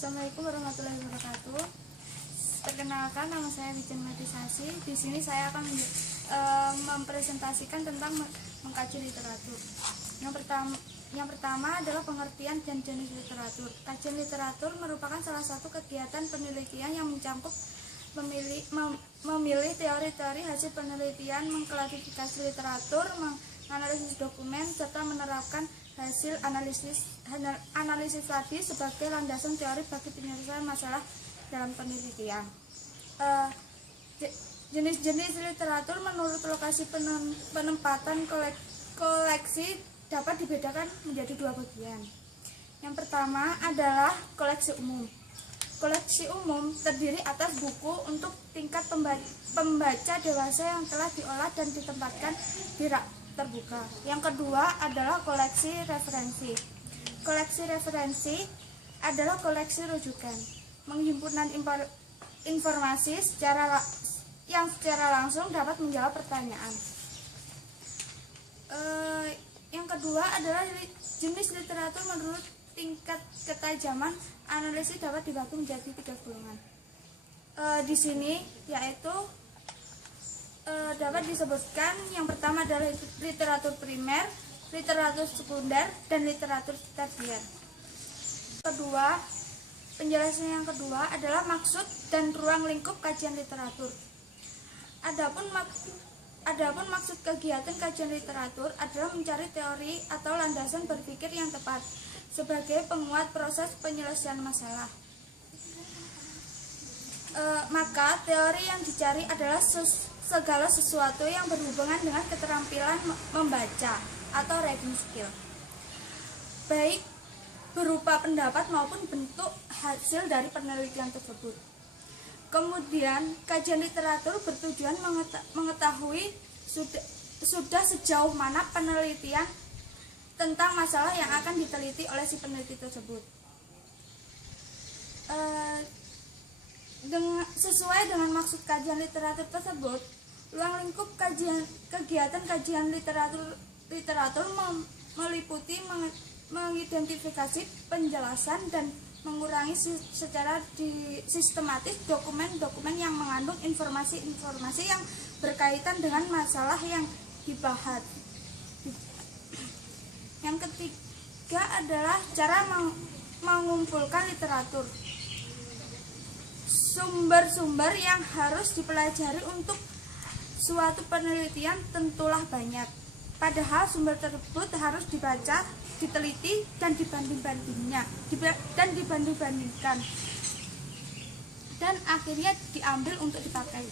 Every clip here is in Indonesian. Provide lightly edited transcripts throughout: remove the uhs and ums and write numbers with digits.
Assalamualaikum warahmatullahi wabarakatuh. Perkenalkan, nama saya Wijen. Di sini saya akan mempresentasikan tentang mengkaji literatur. Yang pertama adalah pengertian dan jenis literatur. Kajian literatur merupakan salah satu kegiatan penelitian yang mencakup memilih teori-teori hasil penelitian, mengklasifikasi literatur, menganalisis dokumen, serta menerapkan hasil analisis tadi sebagai landasan teori bagi penyelesaian masalah dalam penelitian. Jenis-jenis literatur menurut lokasi penempatan koleksi dapat dibedakan menjadi dua bagian. Yang pertama adalah koleksi umum. Koleksi umum terdiri atas buku untuk tingkat pembaca dewasa yang telah diolah dan ditempatkan di rak terbuka. Yang kedua adalah koleksi referensi. Koleksi referensi adalah koleksi rujukan, menghimpunan informasi yang secara langsung dapat menjawab pertanyaan. Yang kedua adalah jenis literatur menurut tingkat ketajaman analisis dapat dibagi menjadi 3 golongan. Di sini yaitu dapat disebutkan yang pertama adalah literatur primer, literatur sekunder, dan literatur tersier. Penjelasan yang kedua adalah maksud dan ruang lingkup kajian literatur. Adapun maksud kegiatan kajian literatur adalah mencari teori atau landasan berpikir yang tepat sebagai penguat proses penyelesaian masalah. Maka teori yang dicari adalah segala sesuatu yang berhubungan dengan keterampilan membaca atau reading skill, baik berupa pendapat maupun bentuk hasil dari penelitian tersebut. Kemudian, kajian literatur bertujuan mengetahui sudah sejauh mana penelitian tentang masalah yang akan diteliti oleh si peneliti tersebut. Sesuai dengan maksud kajian literatur tersebut, ruang lingkup kegiatan kajian literatur meliputi mengidentifikasi, penjelasan, dan mengurangi secara sistematis dokumen-dokumen yang mengandung informasi-informasi yang berkaitan dengan masalah yang dibahas. Yang ketiga adalah cara mengumpulkan literatur. Sumber-sumber yang harus dipelajari untuk suatu penelitian tentulah banyak. Padahal sumber tersebut harus dibaca, diteliti, dan dibanding-bandingkan, dan akhirnya diambil untuk dipakai.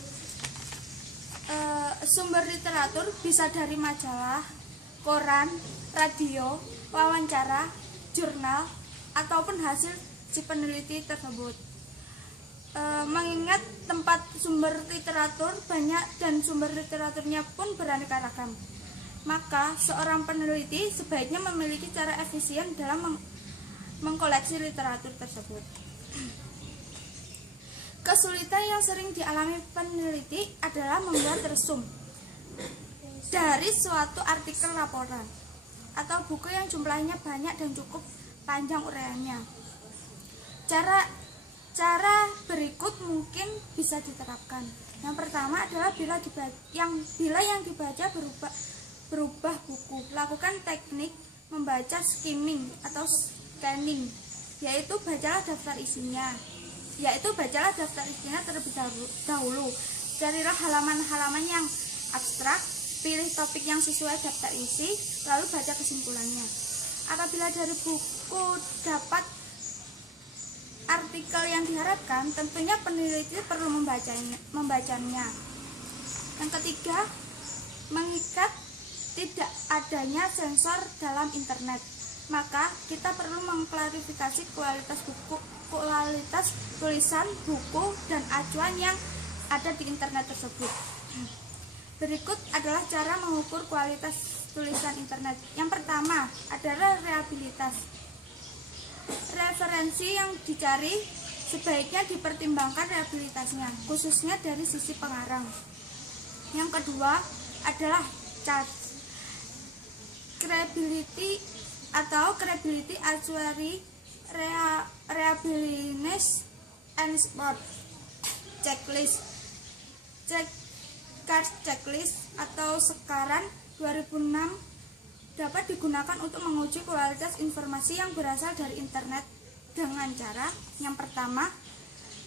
Sumber literatur bisa dari majalah, koran, radio, wawancara, jurnal, ataupun hasil si peneliti tersebut. Mengingat tempat sumber literatur banyak dan sumber literaturnya pun beraneka ragam, maka seorang peneliti sebaiknya memiliki cara efisien dalam mengkoleksi literatur tersebut. Kesulitan yang sering dialami peneliti adalah membuat resume dari suatu artikel laporan atau buku yang jumlahnya banyak dan cukup panjang uraiannya. Cara berikut mungkin bisa diterapkan. Yang pertama adalah bila yang dibaca berubah buku, lakukan teknik membaca skimming atau scanning, yaitu bacalah daftar isinya terlebih dahulu. Carilah halaman-halaman yang abstrak, pilih topik yang sesuai daftar isi, lalu baca kesimpulannya. Apabila dari buku dapat artikel yang diharapkan, tentunya peneliti perlu membacanya. Yang ketiga, mengikat tidak adanya sensor dalam internet, maka kita perlu mengklarifikasi kualitas tulisan buku dan acuan yang ada di internet tersebut. Berikut adalah cara mengukur kualitas tulisan internet. Yang pertama adalah reliabilitas. Referensi yang dicari sebaiknya dipertimbangkan reliabilitasnya, khususnya dari sisi pengarang. Yang kedua adalah credibility actuary Reabilitas and sport checklist. Checklist atau sekaran 2006 dapat digunakan untuk menguji kualitas informasi yang berasal dari internet dengan cara yang pertama,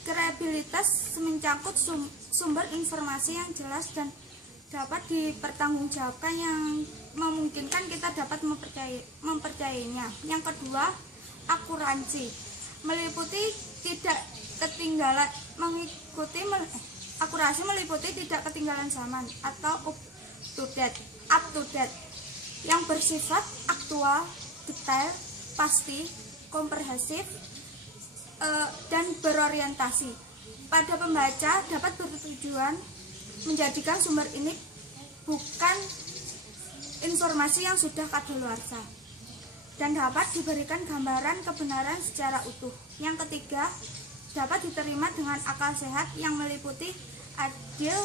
kredibilitas mencangkut sumber informasi yang jelas dan dapat dipertanggungjawabkan yang memungkinkan kita dapat mempercayainya. Yang kedua, akurasi meliputi tidak ketinggalan akurasi meliputi tidak ketinggalan zaman atau up to date yang bersifat aktual, detail, pasti, komprehensif, dan berorientasi pada pembaca dapat bertujuan menjadikan sumber ini bukan informasi yang sudah kadaluarsa dan dapat diberikan gambaran kebenaran secara utuh. Yang ketiga, dapat diterima dengan akal sehat yang meliputi adil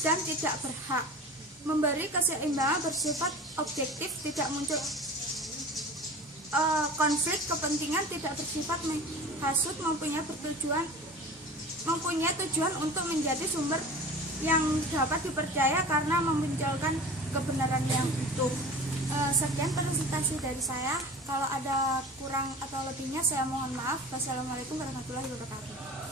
dan tidak berhak, memberi keseimbangan bersifat objektif, tidak muncul konflik kepentingan, tidak bersifat menghasut, mempunyai tujuan untuk menjadi sumber yang dapat dipercaya karena memunculkan kebenaran yang utuh. Sekian presentasi dari saya. Kalau ada kurang atau lebihnya saya mohon maaf. Wassalamualaikum warahmatullahi wabarakatuh.